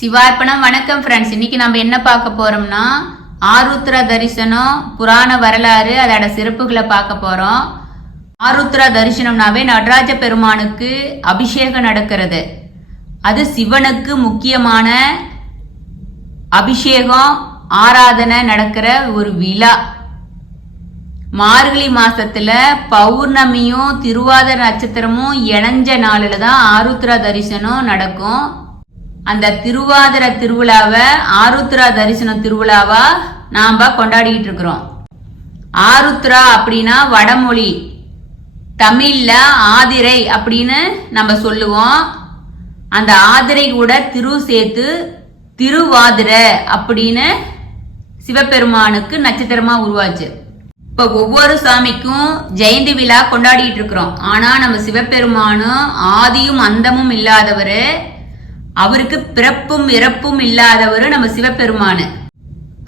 சிவார்ப்பணம். வணக்கம் ஃப்ரெண்ட்ஸ். இன்னைக்கு நம்ம என்ன பார்க்க போறோம்னா ஆருத்ர தரிசனம் புராண வரலாறு அதோட சிறப்புகளை பார்க்க போறோம். ஆருத்ர தரிசனம்னாவே நடராஜ பெருமானுக்கு அபிஷேகம் நடக்கிறது. அது சிவனுக்கு முக்கியமான அபிஷேகம் ஆராதனை நடக்கிற ஒரு விழா. மார்கழி மாசத்துல பௌர்ணமியும் திருவாதிரை நட்சத்திரமும் இணைஞ்ச நாளில் தான் ஆருத்ரா தரிசனம் நடக்கும். அந்த திருவாதிர திருவிழாவை ஆருத்ரா தரிசன திருவிழாவா நாம கொண்டாடிக்கிட்டு இருக்கிறோம். ஆருத்ரா அப்படின்னா வடமொழி, தமிழ்ல ஆதிரை அப்படின்னு நம்ம சொல்லுவோம். அந்த ஆதிரை கூட திரு சேர்த்து திருவாதிரை அப்படின்னு சிவபெருமானுக்கு நட்சத்திரமா உருவாச்சு. இப்ப ஒவ்வொரு சாமிக்கும் ஜெயந்தி விழா கொண்டாடிட்டு இருக்கிறோம். ஆனா நம்ம சிவபெருமானும் ஆதியும் அந்தமும் இல்லாதவரு, அவருக்கு பிறப்பும் இறப்பும் இல்லாதவரு நம்ம சிவபெருமானு.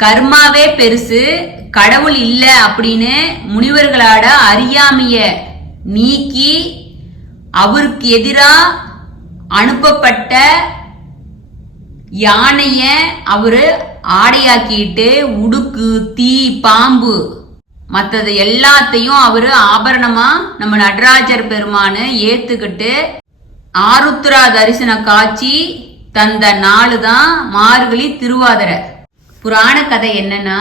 கர்மாவே பெருசு, கடவுள் இல்ல அப்படின்னு முனிவர்களோட அறியாமைய நீக்கி அவருக்கு எதிரா அனுப்பப்பட்ட யானைய அவரு ஆடையாக்கிட்டு உடுக்கு தீ பாம்பு மற்றது எல்லாத்தையும் அவரு ஆபரணமா நம்ம நடராஜர் பெருமானு ஏத்துக்கிட்டு ஆருத்ரா தரிசன காட்சி தந்த நாளு தான் மார்கழி திருவாதிரை. புராண கதை என்னன்னா,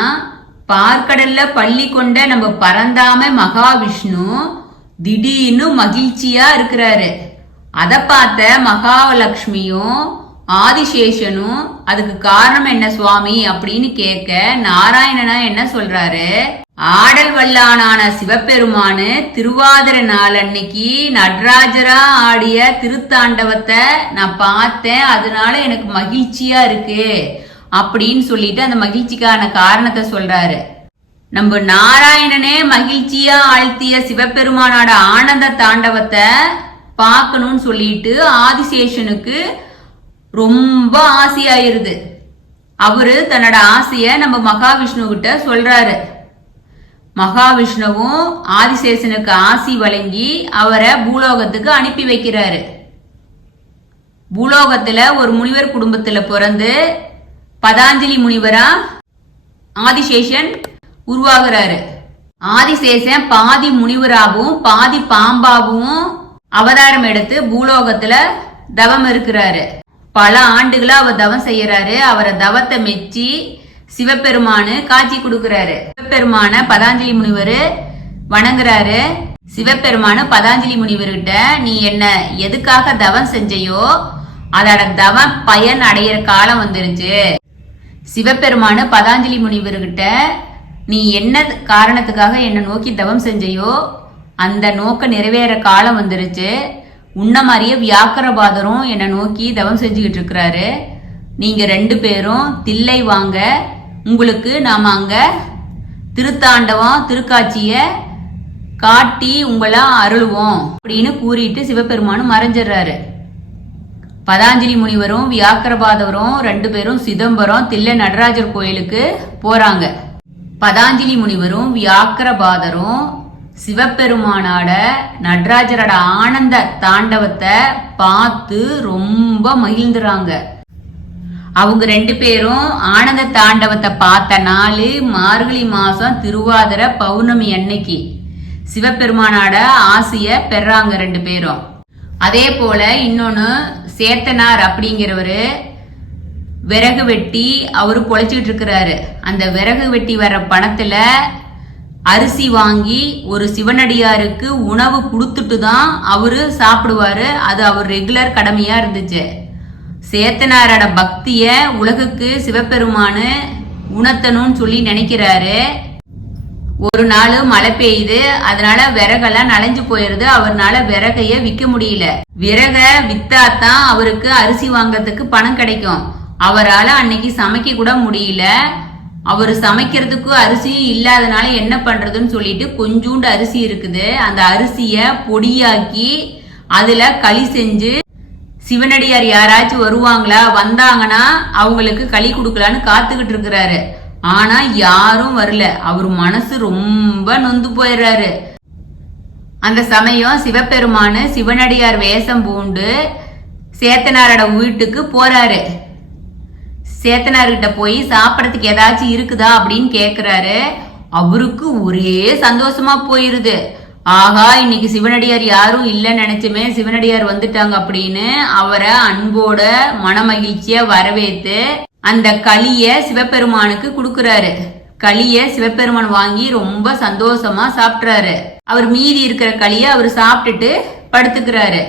பார்க்கடல்ல பள்ளி கொண்ட நம்ம பரந்தாம மகாவிஷ்ணு திடீர்னு மகிழ்ச்சியா இருக்கிறாரு. அத பார்த்த மகாலட்சுமியும் ஆதிசேஷனும் அதுக்கு காரணம் என்ன சுவாமி அப்படின்னு கேட்க, நாராயணனா என்ன சொல்றாரு, ஆடல் வல்லானான சிவபெருமானு திருவாதிரை நாள் அன்னைக்கு நடராஜரா ஆடிய திருத்தாண்டவத்தை நான் பார்த்தேன், அதனால எனக்கு மகிழ்ச்சியா இருக்கு அப்படின்னு சொல்லிட்டு அந்த மகிழ்ச்சிக்கான காரணத்தை சொல்றாரு. நம்ம நாராயணனே மகிழ்ச்சியா ஆழ்த்திய சிவபெருமானோட ஆனந்த தாண்டவத்தை பார்க்கணும்னு சொல்லிட்டு ஆதிசேஷனுக்கு ரொம்ப ஆசையாயிருது. அவரு தன்னோட ஆசைய நம்ம மகாவிஷ்ணு கிட்ட சொல்றாரு. மகாவிஷ்ணுவும் ஆதிசேஷனுக்கு ஆசி வழங்கி அவரை பூலோகத்துக்கு அனுப்பி வைக்கிறாரு. பூலோகத்துல ஒரு முனிவர் குடும்பத்துல பிறந்து பதாஞ்சலி முனிவரா ஆதிசேஷன் உருவாகிறாரு. ஆதிசேஷன் பாதி முனிவராகவும் பாதி பாம்பாவும் அவதாரம் எடுத்து பூலோகத்துல தவம் இருக்கிறாரு. பல ஆண்டுகளா அவர் தவம் செய்யறாரு. அவரை தவத்தை மெச்சி சிவபெருமானு காட்சி கொடுக்கிறாரு. சிவபெருமான பதாஞ்சலி முனிவர் வணங்குறாரு. சிவபெருமானு பதாஞ்சலி முனிவர்கிட்ட, நீ என்ன எதுக்காக தவம் செஞ்சையோ அதோட தவம் பயன் அடையிற காலம் வந்துருச்சு. சிவபெருமானு பதாஞ்சலி முனிவர்கிட்ட, நீ என்ன காரணத்துக்காக என்ன நோக்கி தவம் செஞ்சையோ அந்த நோக்க நிறைவேற காலம் வந்துருச்சு. உன்ன மாதிரியே வியாக்கரபாதரும் என்னை நோக்கி தவம் செஞ்சுக்கிட்டு இருக்கிறாரு. நீங்க ரெண்டு பேரும் தில்லை வாங்க, உங்களுக்கு நாம அங்க திருத்தாண்டவம் திருக்காட்சிய காட்டி உங்களை அருள்வோம் அப்படின்னு கூறிட்டு சிவபெருமானு மறைஞ்சிடுறாரு. பதாஞ்சலி முனிவரும் வியாக்கரபாதவரும் ரெண்டு பேரும் சிதம்பரம் தில்லை நடராஜர் கோயிலுக்கு போறாங்க. பதாஞ்சலி முனிவரும் வியாக்கரபாதரும் சிவபெருமானோட நடராஜரோட ஆனந்த தாண்டவத்தை பார்த்து ரொம்ப மகிழ்ந்துறாங்க. அவங்க ரெண்டு பேரும் ஆனந்த தாண்டவத்தை பார்த்த நாள் மார்கழி மாசம் திருவாதிரை பௌர்ணமி அன்னைக்கு சிவபெருமானோட ஆசைய பெறாங்க ரெண்டு பேரும். அதே போல இன்னொன்னு சேத்தனார் அப்படிங்கிறவரு விறகு வெட்டி அவரு பொழைச்சிட்டு இருக்கிறாரு. அந்த விறகு வெட்டி வர பணத்துல அரிசி வாங்கி ஒரு சிவனடியாருக்கு உணவு கொடுத்துட்டு தான் அவரு சாப்பிடுவாரு. அது அவர் ரெகுலர் கடமையா இருந்துச்சு. சேத்தனாரோட பக்திய உலகுக்கு சிவபெருமானு உணர்த்தணும்னு சொல்லி நினைக்கிறாரு. ஒரு நாள் மழை பெய்யுது, அதனால விறகெல்லாம் நனைஞ்சு போயிருது. அவர்னால விறகைய விற்க முடியல. விறக வித்தாதான் அவருக்கு அரிசி வாங்கறதுக்கு பணம் கிடைக்கும். அவரால் அன்னைக்கு சமைக்க கூட முடியல. அவரு சமைக்கிறதுக்கு அரிசி இல்லாதனால என்ன பண்றதுன்னு சொல்லிட்டு கொஞ்சூண்டு அரிசி இருக்குது. அந்த அரிசிய பொடியாக்கி அதுல களி செஞ்சு சிவனடியார் யாராச்சும் வருவாங்களா, வந்தாங்கன்னா அவங்களுக்கு களி கொடுக்கலான்னு காத்துக்கிட்டு இருக்கிறாரு. ஆனா யாரும் வரல. அவர் மனசு ரொம்ப நொந்து போயிடுறாரு. அந்த சமயம் சிவபெருமானு சிவனடியார் வேஷம் பூண்டு சேத்தனாரோட வீட்டுக்கு போறாரு. சேத்தனார்கிட்ட போய் சாப்பிடறதுக்கு ஏதாச்சும் இருக்குதா அப்படின்னு கேக்குறாரு. அவருக்கு ஒரே சந்தோஷமா போயிருது. ஆகா, இன்னைக்கு சிவனடியார் யாரும் இல்லைன்னு நினைச்சுமே சிவனடியார் வந்துட்டாங்க அப்படின்னு அவரை அன்போட மனமகிழ்ச்சியா வரவேத்து அந்த களிய சிவபெருமானுக்கு கொடுக்கறாரு. களிய சிவபெருமான் வாங்கி ரொம்ப சந்தோஷமா சாப்பிட்றாரு. அவர் மீதி இருக்கிற களிய அவர் சாப்பிட்டுட்டு படுத்துக்கிறாரு.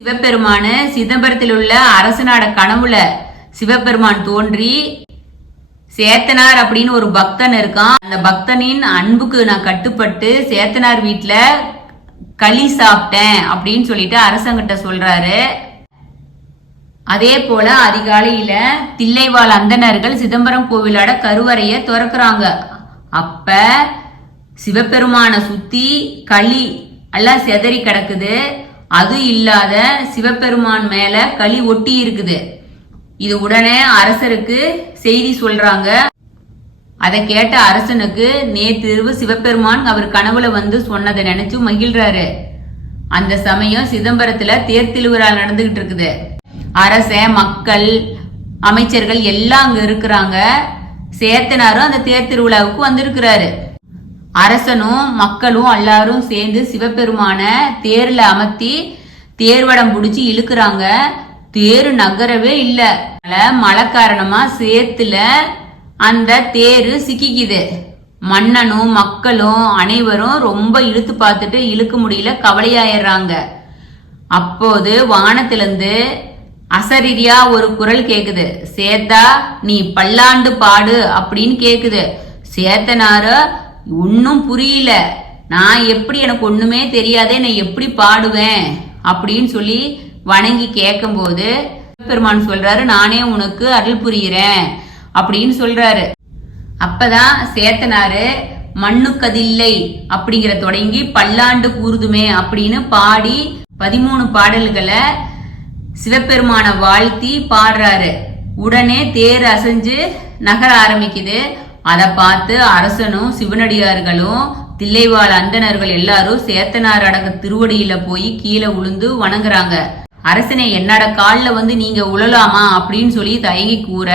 சிவபெருமான சிதம்பரத்தில் உள்ள அரசனாட கனவுல சிவபெருமான் தோன்றி, சேத்தனார் அப்படின்னு ஒரு பக்தன் இருக்கான், அந்த பக்தனின் அன்புக்கு நான் கட்டுப்பட்டு சேத்தனார் வீட்டுல களி சாப்பிட்டேன் அப்படின்னு சொல்லிட்டு அரசங்கிட்ட சொல்றாரு. அதே போல அதிகாலையில தில்லைவாழ் அந்தணர்கள் சிதம்பரம் கோவிலோட கருவறைய திறக்கிறாங்க. அப்ப சிவபெருமான சுத்தி களி எல்லாம் செதறி கிடக்குது. அது இல்லாத சிவபெருமான் மேல களி ஒட்டி இருக்குது. இது உடனே அரசருக்கு செய்தி சொல்றாங்க. அதை கேட்ட அரசனுக்கு நேற்று சிவபெருமான் அவர் கனவுல வந்து சொன்னதை நினைச்சு மகிழ்றாரு. அந்த சமயம் சிதம்பரத்துல தேர் திருவிழா நடந்துகிட்டு இருக்குது. அரசன், மக்கள், அமைச்சர்கள் எல்லாம் அங்க இருக்கிறாங்க. சேத்தனாரும் அந்த தேர் திருவிழாவுக்கு வந்திருக்கிறாரு. அரசனும் மக்களும் எல்லாரும் சேர்ந்து சிவபெருமான தேர்ல அமர்த்தி தேர்வடம் பிடிச்சி இழுக்கிறாங்க. தேரு நகரவே இல்ல. மழை காரணமா சேத்துல அந்த தேரு சிக்கிக்குது. மன்னனும் மக்களும் அனைவரும் ரொம்ப இழுத்து பார்த்துட்டு இழுக்க முடியல, கவலையாயிடுறாங்க. அப்போது வானத்திலிருந்து அசரீரியா ஒரு குரல் கேக்குது. சேத்தா, நீ பல்லாண்டு பாடு அப்படின்னு கேக்குது. சேத்தனார ஒன்னும் புரியல. நான் எப்படி, எனக்கு ஒண்ணுமே தெரியாதே, நான் எப்படி பாடுவேன் அப்படின்னு சொல்லி வணங்கி கேட்கும் போது பெருமான் சொல்றாரு, நானே உனக்கு அருள் புரிகிறேன் அப்படின்னு சொல்றாரு. அப்பதான் சேத்தனாரு மண்ணுக்கதில்லை அப்படிங்கிற தொடங்கி பல்லாண்டு கூறுதுமே அப்படின்னு பாடி 13 பாடல்களை சிவபெருமான வாழ்த்தி பாடுறாரு. உடனே தேர் அசைஞ்சு நகர ஆரம்பிக்குது. அதை பார்த்து அரசனும் சிவனடியார்களும் தில்லைவாழ் அந்தணர்கள் எல்லாரும் சேத்தனார் அடங்க திருவடியில போய் கீழே உளுந்து வணங்குறாங்க. அரசனை என்னோட காலில் வந்து நீங்க உழலாமா அப்படின்னு சொல்லி தயங்கி கூற,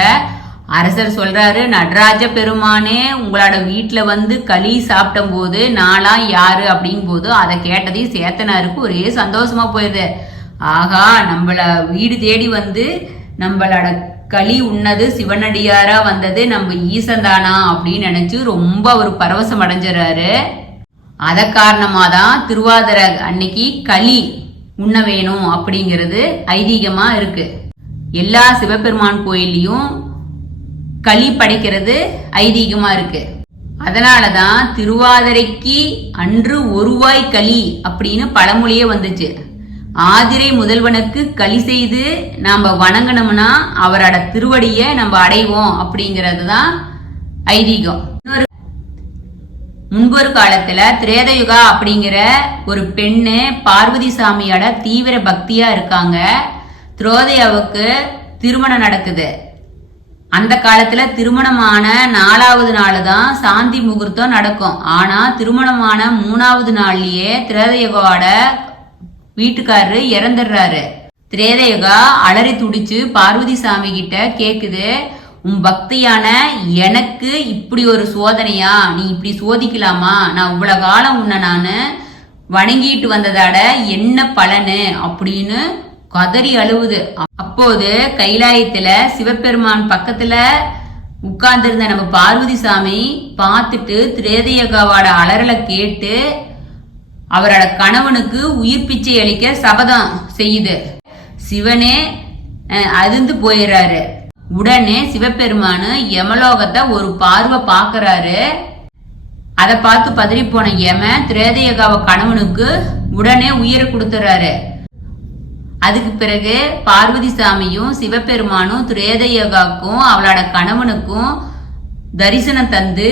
அரசர் சொல்றாரு, நடராஜ பெருமானே உங்களோட வீட்டுல வந்து களி சாப்பிட்ட போது நாளா யாரு அப்படின் போது அதை கேட்டதையும் சேத்தனாருக்கு ஒரே சந்தோஷமா போயிருது. ஆகா, நம்மள வீடு தேடி வந்து நம்மளோட களி உண்ணது சிவனடியாரா வந்தது நம்ம ஈசந்தானா அப்படின்னு நினைச்சு ரொம்ப ஒரு பரவசம் அடைஞ்சிடறாரு. அத காரணமாதான் திருவாதிரை அன்னைக்கு களி உண்ண வேணும் அப்படிங்கிறது ஐதீகமா இருக்கு. எல்லா சிவபெருமான் கோயிலையும் களி படைக்கிறது ஐதீகமா இருக்கு. அதனாலதான் திருவாதிரைக்கு அன்று ஒருவாய் களி அப்படின்னு பழமொழியே வந்துச்சு. ஆதிரை முதல்வனுக்கு களி செய்து நாம வணங்கணும்னா அவரோட திருவடிய நம்ம அடைவோம் அப்படிங்கிறது தான் ஐதீகம். முன்பொரு காலத்துல திரேதயுகா அப்படிங்கிற ஒரு பெண்ணு பார்வதி சாமியோட தீவிர பக்தியா இருக்காங்க. திரோதயாவுக்கு திருமணம் நடக்குது. அந்த காலத்துல திருமணமான 4வது நாள் தான் சாந்தி முகூர்த்தம் நடக்கும். ஆனா திருமணமான 3வது நாள்லயே திரேதயுகாவோட வீட்டுக்காரரு இறந்துடுறாரு. திரேதயுகா அலறி துடிச்சு பார்வதி சாமி கிட்ட கேக்குது, உன் பக்தியான எனக்கு இப்படி ஒரு சோதனையா, நீ இப்படி சோதிக்கலாமா, நான் இவ்வளவு காலம் உன்னை நானு வணங்கிட்டு வந்ததாட என்ன பலனு அப்படின்னு கதறி அழுவுது. அப்போது கைலாயத்துல சிவபெருமான் பக்கத்துல உட்கார்ந்திருந்த நம்ம பார்வதி சாமி பார்த்துட்டு திரேதயுகாவோட அலறலை கேட்டு அவரோட கணவனுக்கு உயிர் பிச்சை அளிக்க சபதம் செய்யுது. சிவனே அதிர்ந்து போயிடுறாரு. உடனே சிவபெருமானு யமலோகத்தை ஒரு பார்வை பாக்குறாரு. அதை பார்த்து பதறி போன யம திரேதயுகாவ கணவனுக்கு உடனே உயிரை கொடுத்துறாரு. அதுக்கு பிறகு பார்வதி சாமியும் சிவபெருமானும் திரேதயுகாவுக்கும் அவளோட கணவனுக்கும் தரிசனம் தந்து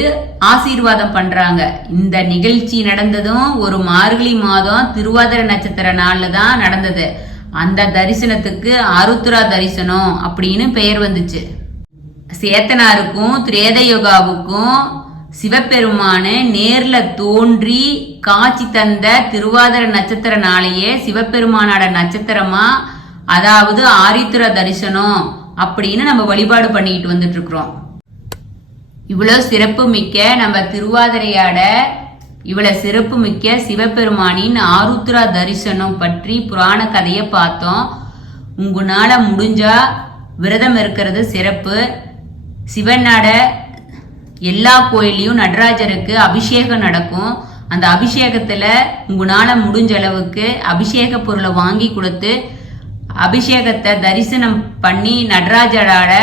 ஆசீர்வாதம் பண்றாங்க. இந்த நிகழ்ச்சி நடந்ததும் ஒரு மார்கழி மாதம் திருவாதிரை நட்சத்திர நாள்ல தான் நடந்தது. அந்த தரிசனத்துக்கு ஆருத்ரா தரிசனம் அப்படின்னு பெயர் வந்துச்சு. சேத்தனாருக்கும் திரேதயுகாவுக்கும் சிவபெருமான நேர்ல தோன்றி காட்சி தந்த திருவாதிரை நட்சத்திர நாளையே சிவபெருமானோட நட்சத்திரமா, அதாவது ஆரித்ரா தரிசனம் அப்படின்னு நம்ம வழிபாடு பண்ணிக்கிட்டு வந்துட்டு இருக்கிறோம். இவ்வளவு சிறப்பு மிக்க நம்ம திருவாதிரையாட இவ்வளவு சிறப்பு மிக்க சிவபெருமானின் ஆருத்ரா தரிசனம் பற்றி புராண கதையை பார்த்தோம். உங்களால முடிஞ்சா விரதம் இருக்கிறது சிறப்பு. சிவனாட எல்லா கோயிலையும் நடராஜருக்கு அபிஷேகம் நடக்கும். அந்த அபிஷேகத்துல உங்களால முடிஞ்ச அளவுக்கு அபிஷேக பொருளை வாங்கி கொடுத்து அபிஷேகத்தை தரிசனம் பண்ணி நடராஜராட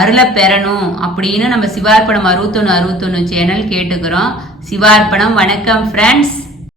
அருளை பெறணும் அப்படின்னு நம்ம சிவார்ப்பணம் 61 சேனல் கேட்டுக்கிறோம். சிவார்ப்பணம். வணக்கம் ஃப்ரெண்ட்ஸ்.